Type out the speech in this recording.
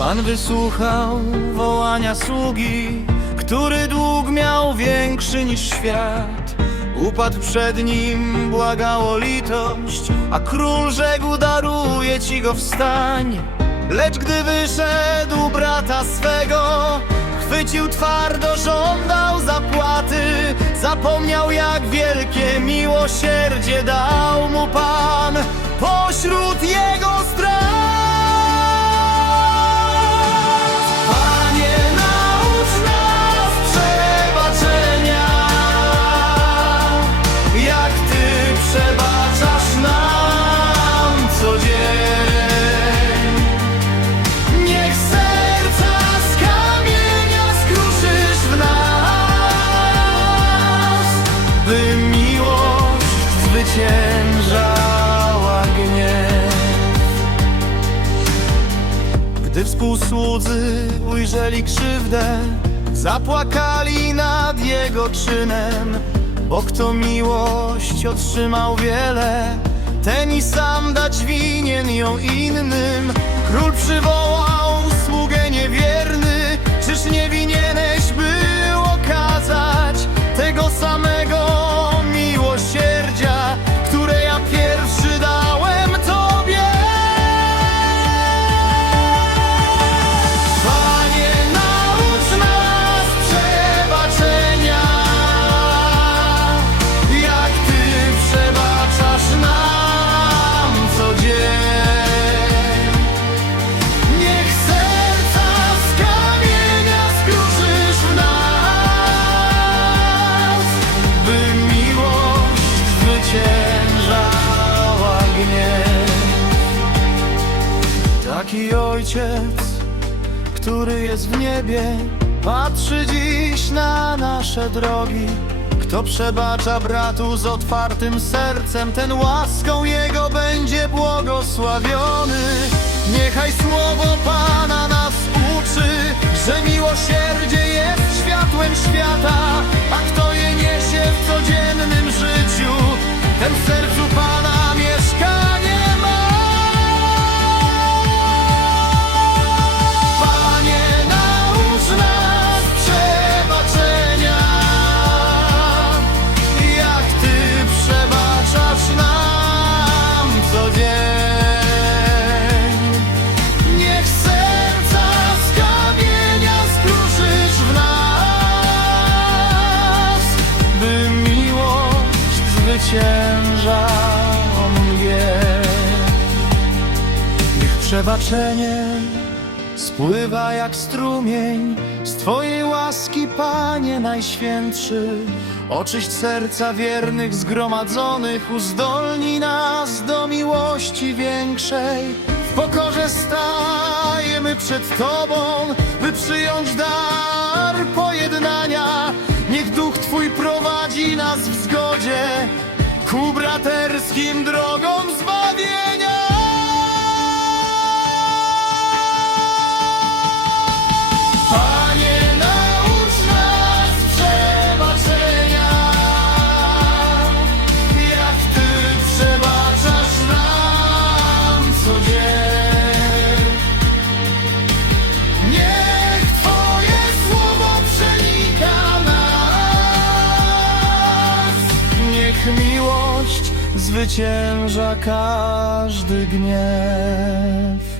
Pan wysłuchał wołania sługi, który dług miał większy niż świat. Upadł przed nim, błagał o litość, a król rzekł, daruję ci go wstań. Lecz gdy wyszedł brata swego, chwycił twardo, żądał zapłaty. Zapomniał, jak wielkie miłosierdzie dał mu Pan zwyciężała gniew. Gdy współsłudzy ujrzeli krzywdę, zapłakali nad jego czynem, bo kto miłość otrzymał wiele, ten i sam dać winien ją innym. Król przywołał Ojciec który jest w niebie, patrzy dziś na nasze drogi. Kto przebacza bratu z otwartym sercem, ten łaską jego będzie błogosławiony. Niechaj słowo Pana nas uczy, że miłosierdzie jest zwyciężała mgieł. Niech przebaczenie spływa jak strumień z Twojej łaski, Panie Najświętszy. Oczyść serca wiernych zgromadzonych, uzdolni nas do miłości większej. W pokorze stajemy przed Tobą, by przyjąć dar pojednania. Niech Duch Twój prowadzi nas w zgodzie ku braterskim drogom zwycięża każdy gniew.